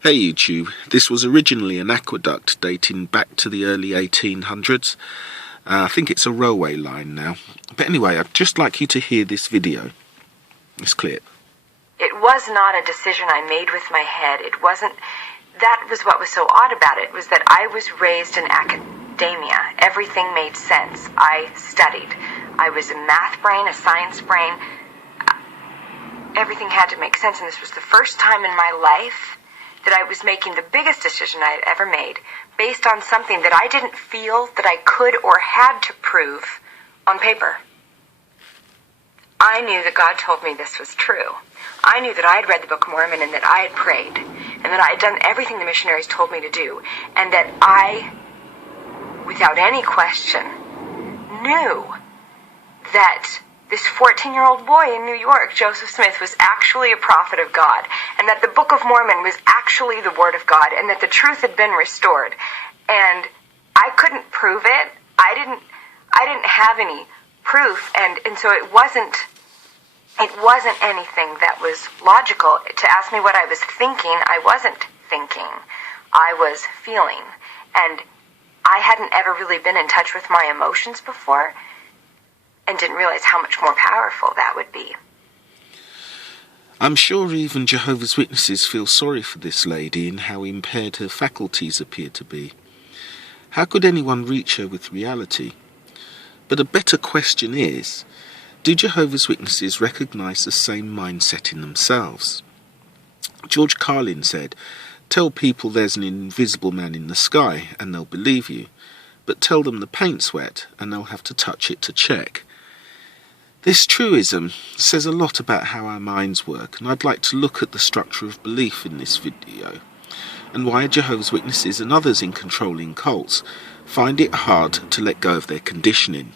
Hey YouTube, this was originally an aqueduct dating back to the early 1800s. I think it's a railway line now. But anyway, I'd just like you to hear this video, this clip. It was not a decision I made with my head. It wasn't, that was what was so odd about it, was that I was raised in academia. Everything made sense. I studied. I was a math brain, a science brain. Everything had to make sense, and this was the first time in my life that I was making the biggest decision I had ever made based on something that I didn't feel that I could or had to prove on paper. I knew that God told me this was true. I knew that I had read the Book of Mormon and that I had prayed and that I had done everything the missionaries told me to do, and that I, without any question, knew that this 14-year-old boy in New York, Joseph Smith, was actually a prophet of God, and that the Book of Mormon was actually the Word of God, and that the truth had been restored. And I couldn't prove it. I didn't have any proof, and so it wasn't anything that was logical. To ask me what I was thinking, I wasn't thinking. I was feeling. And I hadn't ever really been in touch with my emotions before, and didn't realize how much more powerful that would be. I'm sure even Jehovah's Witnesses feel sorry for this lady in how impaired her faculties appear to be. How could anyone reach her with reality? But a better question is, do Jehovah's Witnesses recognize the same mindset in themselves? George Carlin said, "Tell people there's an invisible man in the sky and they'll believe you, but tell them the paint's wet and they'll have to touch it to check." This truism says a lot about how our minds work, and I'd like to look at the structure of belief in this video, and why Jehovah's Witnesses and others in controlling cults find it hard to let go of their conditioning.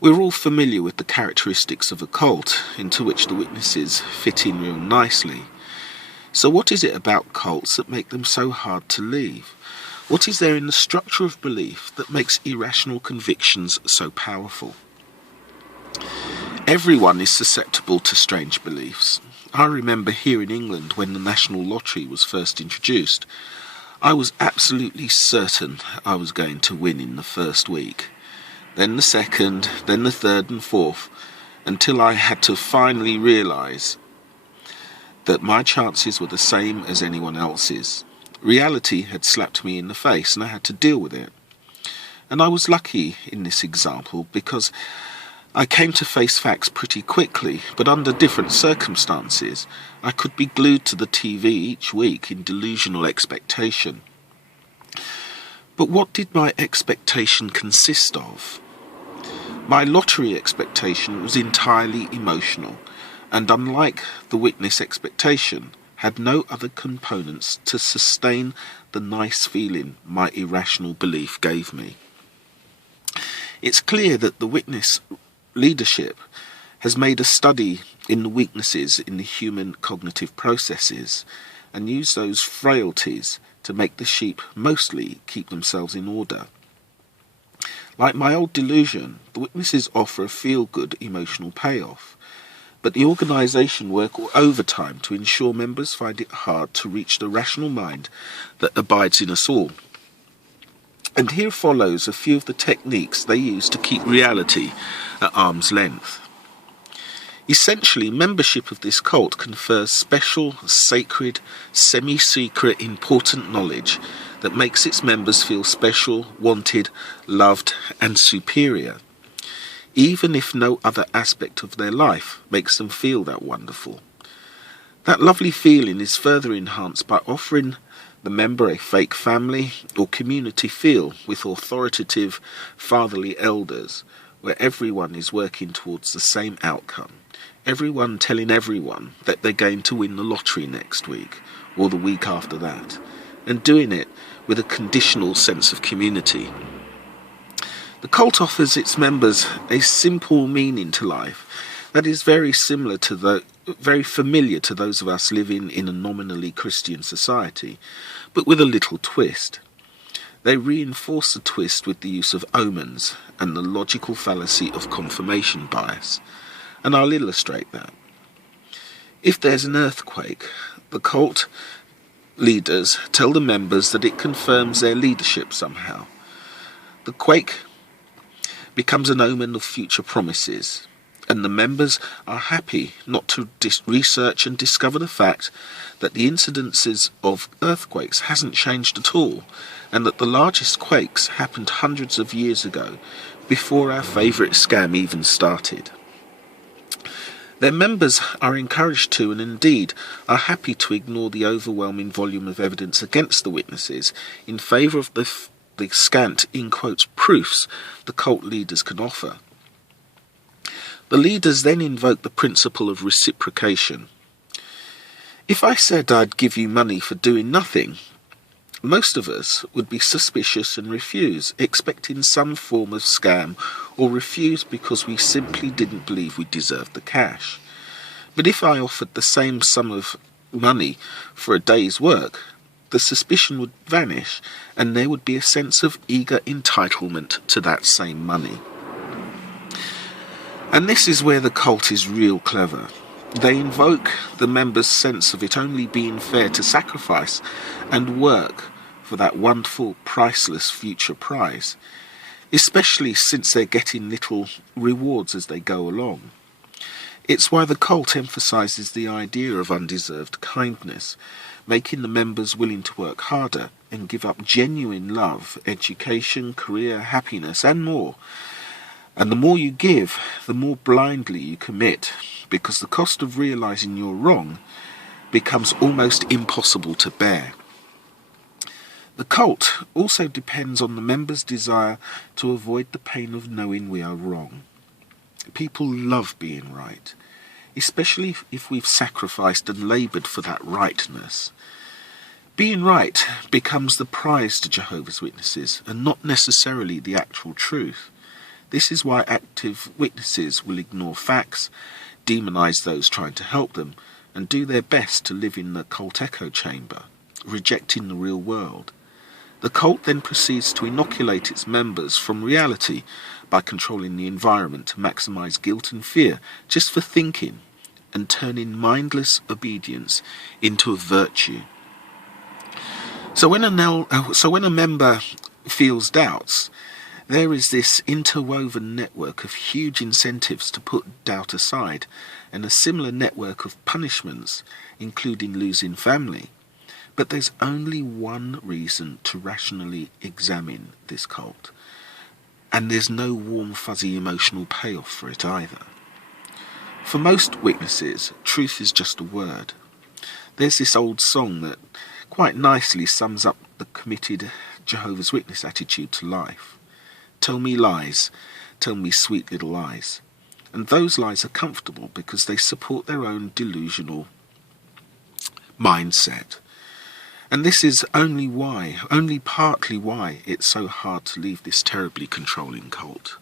We're all familiar with the characteristics of a cult, into which the witnesses fit in real nicely. So what is it about cults that make them so hard to leave? What is there in the structure of belief that makes irrational convictions so powerful? Everyone is susceptible to strange beliefs. I remember here in England when the National Lottery was first introduced, I was absolutely certain I was going to win in the first week. Then the second, then the third and fourth, until I had to finally realise that my chances were the same as anyone else's. Reality had slapped me in the face and I had to deal with it. And I was lucky in this example because I came to face facts pretty quickly, but under different circumstances, I could be glued to the TV each week in delusional expectation. But what did my expectation consist of? My lottery expectation was entirely emotional, and unlike the witness expectation, had no other components to sustain the nice feeling my irrational belief gave me. It's clear that the witness leadership has made a study in the weaknesses in the human cognitive processes and used those frailties to make the sheep mostly keep themselves in order. Like my old delusion, the witnesses offer a feel-good emotional payoff, but the organisation work overtime to ensure members find it hard to reach the rational mind that abides in us all. And here follows a few of the techniques they use to keep reality at arm's length. Essentially, membership of this cult confers special, sacred, semi-secret, important knowledge that makes its members feel special, wanted, loved, and superior, even if no other aspect of their life makes them feel that wonderful. That lovely feeling is further enhanced by offering the member a fake family or community feel with authoritative fatherly elders, where everyone is working towards the same outcome. Everyone telling everyone that they're going to win the lottery next week or the week after that, and doing it with a conditional sense of community. The cult offers its members a simple meaning to life that is very familiar to those of us living in a nominally Christian society, but with a little twist. They reinforce the twist with the use of omens and the logical fallacy of confirmation bias, and I'll illustrate that. If there's an earthquake, the cult leaders tell the members that it confirms their leadership somehow. The quake becomes an omen of future promises, and the members are happy not to research and discover the fact that the incidences of earthquakes hasn't changed at all, and that the largest quakes happened hundreds of years ago, before our favourite scam even started. Their members are encouraged to, and indeed are happy to, ignore the overwhelming volume of evidence against the witnesses in favour of the scant, in quotes, proofs the cult leaders can offer. The leaders then invoke the principle of reciprocation. If I said I'd give you money for doing nothing, most of us would be suspicious and refuse, expecting some form of scam, or refuse because we simply didn't believe we deserved the cash. But if I offered the same sum of money for a day's work, the suspicion would vanish, and there would be a sense of eager entitlement to that same money. And this is where the cult is real clever. They invoke the members' sense of it only being fair to sacrifice and work for that wonderful, priceless future prize, especially since they're getting little rewards as they go along. It's why the cult emphasises the idea of undeserved kindness, making the members willing to work harder and give up genuine love, education, career, happiness, and more. And the more you give, the more blindly you commit, because the cost of realising you're wrong becomes almost impossible to bear. The cult also depends on the members' desire to avoid the pain of knowing we are wrong. People love being right, especially if we've sacrificed and laboured for that rightness. Being right becomes the prize to Jehovah's Witnesses, and not necessarily the actual truth. This is why active witnesses will ignore facts, demonise those trying to help them, and do their best to live in the cult echo chamber, rejecting the real world. The cult then proceeds to inoculate its members from reality by controlling the environment to maximise guilt and fear just for thinking, and turning mindless obedience into a virtue. So when a member feels doubts, there is this interwoven network of huge incentives to put doubt aside, and a similar network of punishments, including losing family. But there's only one reason to rationally examine this cult, and there's no warm, fuzzy emotional payoff for it either. For most witnesses, truth is just a word. There's this old song that quite nicely sums up the committed Jehovah's Witness attitude to life. Tell me lies, tell me sweet little lies. And those lies are comfortable because they support their own delusional mindset. And this is only partly why it's so hard to leave this terribly controlling cult.